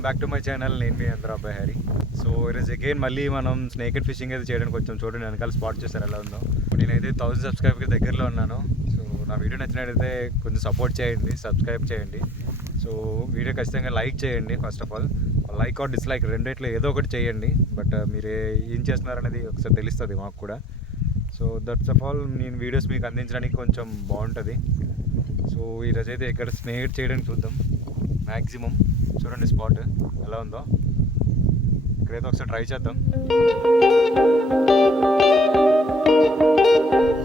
Welcome back to my channel. నేను మీ అందరూ హరి. సో ఈరోజు అగైన్ మళ్ళీ మనం స్నేక్ అండ్ ఫిషింగ్ అయితే చేయడానికి వచ్చాం. చూడండి వెనకాల స్పాట్ చూస్తారు ఎలా ఉందో. నేనైతే 1000 సబ్స్క్రైబర్కి దగ్గరలో ఉన్నాను. సో నా వీడియో నచ్చినట్టయితే కొంచెం సపోర్ట్ చేయండి, సబ్స్క్రైబ్ చేయండి. సో వీడియో ఖచ్చితంగా లైక్ చేయండి. First of all like are dislike రెండిట్లో ఏదో ఒకటి చేయండి. బట్ మీరు ఏం చేస్తున్నారనేది ఒకసారి తెలుస్తుంది మాకు కూడా. So that's of all. నేను వీడియోస్ మీకు అందించడానికి కొంచెం బాగుంటుంది. సో ఈరోజు అయితే ఇక్కడ స్నేక్ చేయడానికి చూద్దాం. మ్యాక్సిమం చూడండి స్పాట్ ఎలా ఉందో. ఇక్కడైతే ఒకసారి ట్రై చేద్దాం.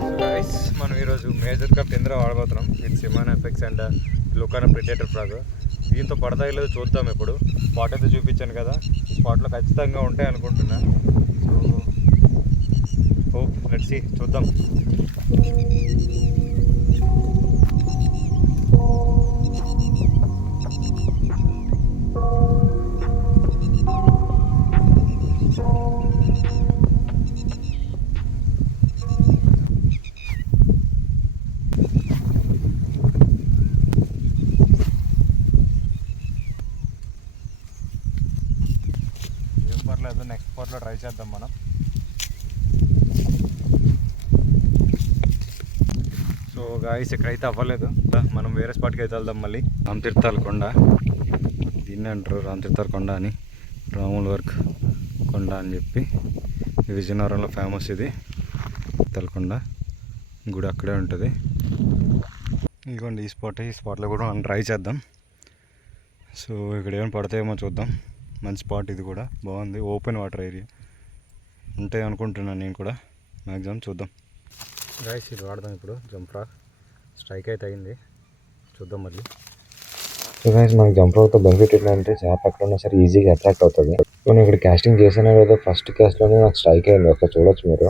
సో గైస్, మనం ఈరోజు మేజర్ కప్ ఇంద్ర వాడబోతున్నాం. విత్ సిమాన్ ఎఫెక్స్ అండ్ లుకానా ప్రిడేటర్ ఫ్రాగ్. దీంతో పడతాయి లేదో చూద్దాం. ఇప్పుడు స్పాట్ అయితే చూపించాను కదా, ఈ స్పాట్లో ఖచ్చితంగా ఉంటాయి అనుకుంటున్నా. సో హోప్ లెట్స్ సీ, చూద్దాం. పర్లేదు, నెక్స్ట్ స్పాట్లో ట్రై చేద్దాం మనం. సో గాయస్, ఇక్కడైతే అవ్వలేదు. మనం వేరే స్పాట్కి అయితే వెళ్దాం మళ్ళీ. రామతీర్థాల కొండ, దీన్ని అంటారు రామతీర్థాల కొండ అని, రాముల వర్క్ కొండ అని చెప్పి. విజయనగరంలో ఫేమస్ ఇది తెలకొండ గుడి, అక్కడే ఉంటుంది. ఇదిగోండి ఈ స్పాట్లో కూడా మనం ట్రై చేద్దాం. సో ఇక్కడ ఏమైనా పడతాయేమో చూద్దాం. మంచి స్పాట్ ఇది కూడా, బాగుంది. ఓపెన్ వాటర్ ఏరియా ఉంటాయి అనుకుంటున్నాను నేను కూడా. మ్యాక్సిమం చూద్దాం. గైస్, ఇది వాడదాం ఇప్పుడు. జంప్ ఫ్రాగ్ స్ట్రైక్ అయితే అయింది, చూద్దాం మళ్ళీ. సో గైస్, మనకి జంప్ ఫ్రాగ్తో బెనిఫిట్ ఏంటంటే చేప ఎక్కడ ఉన్నా సరే ఈజీగా అట్రాక్ట్ అవుతుంది. సో నేను ఇక్కడ కాస్టింగ్ చేసాను లేదా ఫస్ట్ క్యాస్ట్లోనే నాకు స్ట్రైక్ అయింది. ఒకసారి చూడొచ్చు మీరు.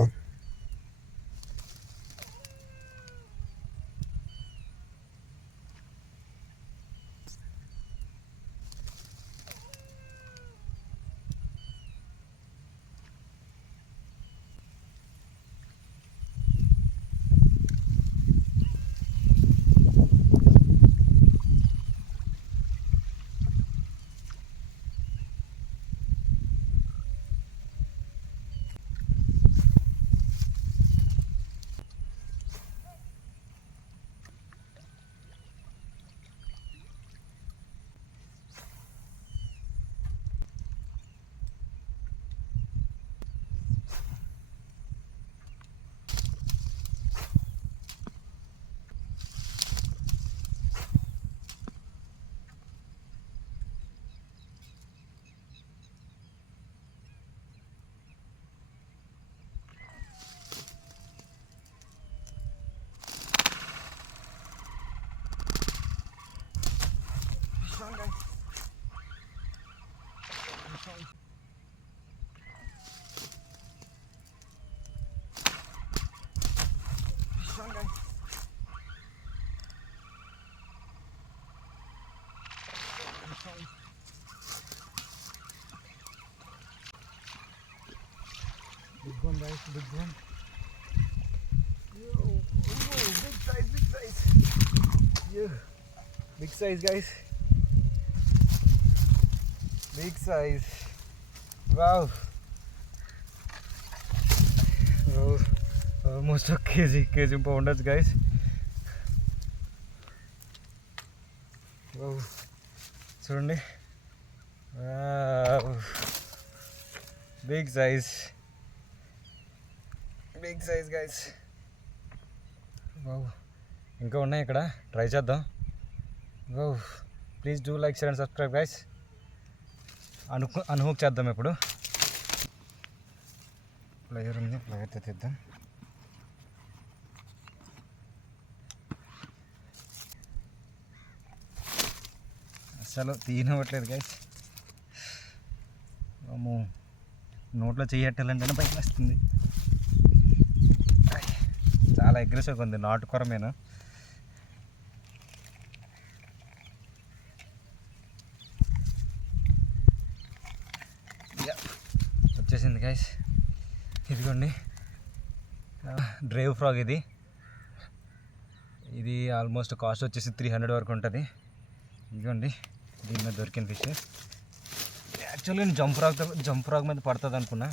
Big one, guys, big one. Yo, oh, big size, big size. Yeah, big size, guys. Big size. Wow. Wow. Almost a kg pounders, guys. Wow. చూడండి. Wow. Big size. Big size guys. Wow, ఇంకా ఉన్నాయి ఇక్కడ, try చేద్దాం. Wow, please do like, share and subscribe guys. Unhook చేద్దాం ఇప్పుడు. ప్లేయర్ ఉంది, ప్లేయర్తో తీద్దాం. అసలు తీయనివ్వట్లేదు గైస్. అమ్మో, నోట్లో చెయ్యట్టాలంటేనే పైకి వస్తుంది. చాలా అగ్రెసివ్గా ఉంది, నాటు కొరమేను. వచ్చేసింది గైస్. ఇదిగోండి డ్రైవ్ ఫ్రాగ్. ఇది ఆల్మోస్ట్ కాస్ట్ వచ్చేసి 300 వరకు ఉంటుంది. ఇదిగోండి దీని మీద దొరికిన ఫిష్. యాక్చువల్గా నేను జంప్ రాక్ మీద పడుతుంది అనుకున్నా,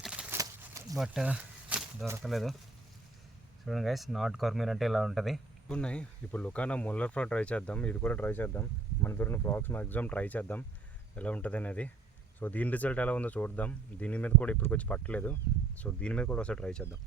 బట్ దొరకలేదు. చూడండి గైస్, నాట్ కార్మీర్ అంటే ఇలా ఉంటుంది. ఉన్నాయి ఇప్పుడు లుకానా ముల్లర్ ఫ్రాగ్ ట్రై చేద్దాం, ఇది కూడా ట్రై చేద్దాం. మన దొరికిన ఫ్రాగ్స్ మ్యాక్సిమం ట్రై చేద్దాం ఎలా ఉంటుంది అనేది. సో దీని రిజల్ట్ ఎలా ఉందో చూద్దాం. దీని మీద కూడా ఇప్పుడు వచ్చి పట్టలేదు, సో దీని మీద కూడా ఒకసారి ట్రై చేద్దాం.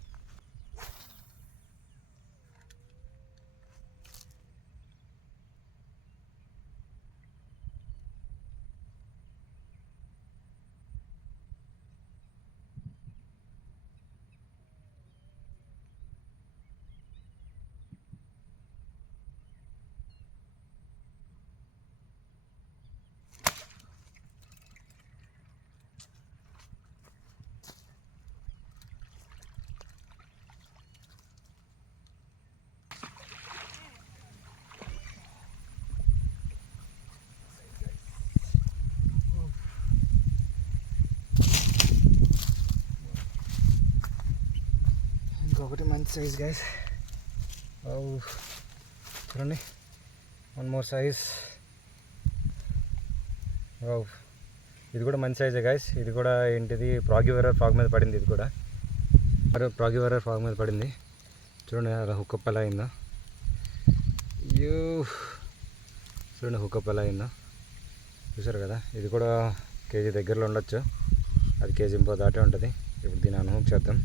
ఇంకొకటి మంచి సైజ్ గైస్, చూడండి, వన్ మోర్ సైజ్. ఇది కూడా మంచి సైజే గైస్. ఇది కూడా ఏంటిది, ప్రాగ్యువెరర్ ఫ్రాగ్ మీద పడింది. ఇది కూడా ప్రాగ్యువెరర్ ఫ్రాగ్ మీద పడింది. చూడండి అలా హుక్అప్ ఎలా అయిందో. చూడండి హుక్అప్ ఎలా అయిందో, చూసారు కదా. ఇది కూడా కేజీ దగ్గరలో ఉండొచ్చు, అది కేజీ ఇంపో దాటే ఉంటుంది. ఇప్పుడు దీన్ని అన్హుక్ చేద్దాం.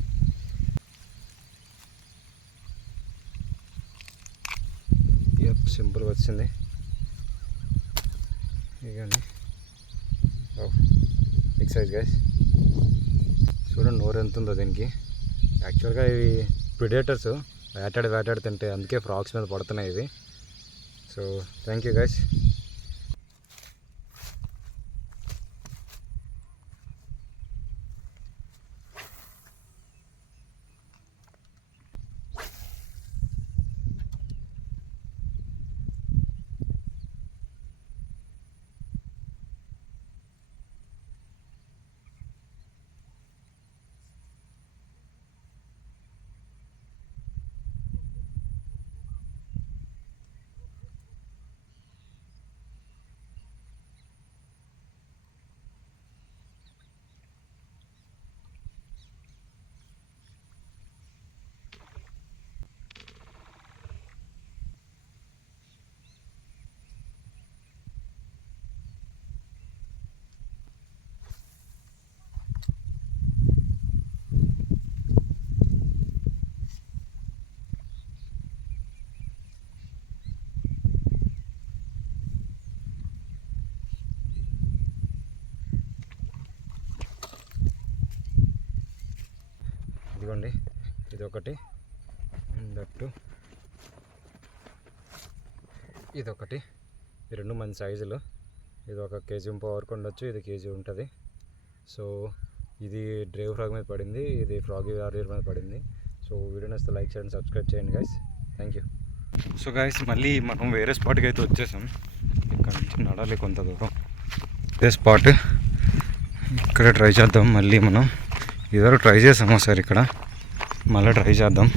సింపుల్గా వచ్చింది. ఇదండి బిగ్ సైజ్ గైస్. చూడండి నోరు ఎంత ఉందో దీనికి. యాక్చువల్గా ఇవి ప్రిడేటర్స్, వేటాడి తింటే, అందుకే ఫ్రాగ్స్ మీద పడుతున్నాయి ఇవి. So thank you guys. ఇదిగోండి ఇదొకటి, దట్టు ఇదొకటి. ఈ రెండు మంచి సైజులు. ఇది ఒక కేజీ వరకు ఉండొచ్చు, ఇది కేజీ ఉంటుంది. సో ఇది డ్రైవ్ ఫ్రాగ్ మీద పడింది, ఇది ఫ్రాగ్ వారియర్ మీద పడింది. సో వీడియో నచ్చితే లైక్ చేయండి, సబ్స్క్రైబ్ చేయండి guys. Thank you. So guys మళ్ళీ మనం వేరే స్పాట్కి అయితే వచ్చేసాం. ఇక్కడ నుంచి నడాలి కొంత దూరం. ఇదే స్పాట్, ఇక్కడ ట్రై చేద్దాం. మళ్ళీ మనం ఇదివరకు ట్రై చేసాము ఒకసారి, ఇక్కడ మళ్ళీ ట్రై చేద్దాం.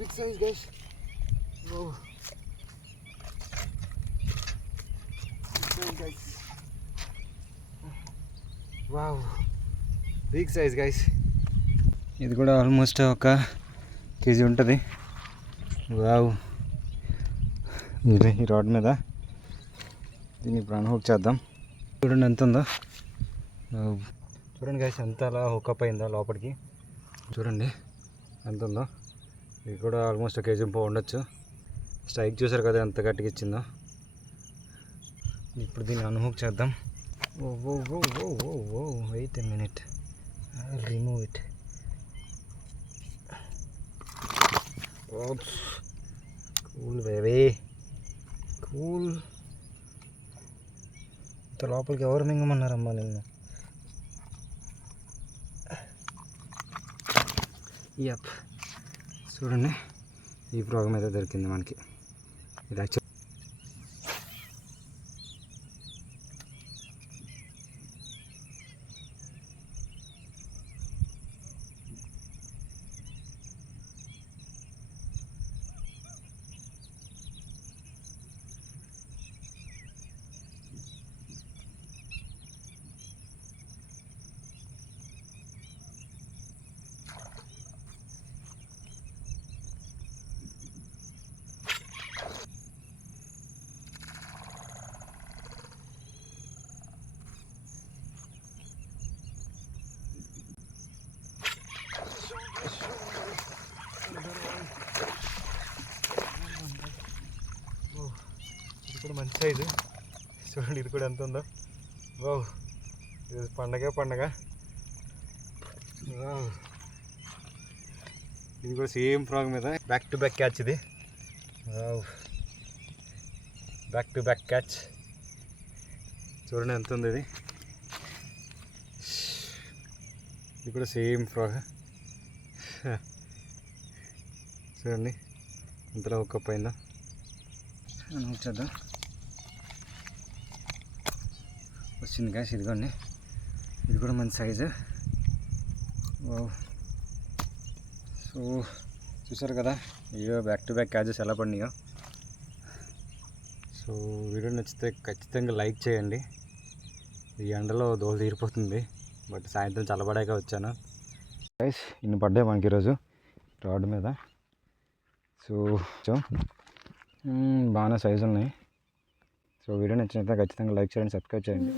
Big size guys. Whoa. Big size guys. Wow. Big size guys. ఇది కూడా ఆల్మోస్ట్ ఒక కేజీ ఉంటుంది. వావ్, ఇది ఈ రాడ్ మీద దీన్ని ఇప్పుడు అన్హుక్ చేద్దాం. చూడండి ఎంత ఉందో. చూడండి గైస్ ఎంత అలా హుక్అప్ అయిందో లోపలికి. చూడండి ఎంత ఉందో. ఇది కూడా ఆల్మోస్ట్ ఒక కేజీ ఉండొచ్చు. స్ట్రైక్ చూసారు కదా ఎంత గట్టిగా ఇచ్చిందో. ఇప్పుడు దీన్ని అన్హుక్ చేద్దాం. Oh oh oh oh oh oh wait a minute, I will remove it. Cool baby cool. ఇంత లోపలికి ఎవరు మింగమన్నారమ్మా నిన్ను? యప్, చూడండి ఈ ప్రోగ్రామ్ అయితే దొరికింది మనకి. ఇది యాక్చువల్ ఇది కూడా మంచి సైజు. చూడండి ఇది కూడా ఎంత ఉందో. వావ్, ఇది పండగ. వావ్, ఇది కూడా సేమ్ ఫ్రాగ్ మీద బ్యాక్ టు బ్యాక్ క్యాచ్. ఇది wow, back to back catch. చూడండి ఎంత ఉంది ఇది. ఇది కూడా సేమ్ ఫ్రాగ్. చూడండి ఇంతలో ఒక పైన చూద్దాం. వచ్చింది గ్యాస్. ఇదిగోండి, ఇది కూడా మంచి సైజు. సో చూసారు కదా ఇవో బ్యాక్ టు బ్యాక్ క్యాచెస్ ఎలా పడినాయో. సో వీడియో నచ్చితే ఖచ్చితంగా లైక్ చేయండి. ఈ ఎండలో దోలు తీరిపోతుంది, బట్ సాయంత్రం చల్లబడాక వచ్చాను. గైస్ ఇన్ని పడ్డాయి మనకి ఈరోజు రోడ్డు మీద. సో బాగానే సైజు ఉన్నాయి. సో వీడియో నచ్చినట్లయితే ఖచ్చితంగా లైక్ చేయండి, సబ్స్క్రైబ్ చేయండి.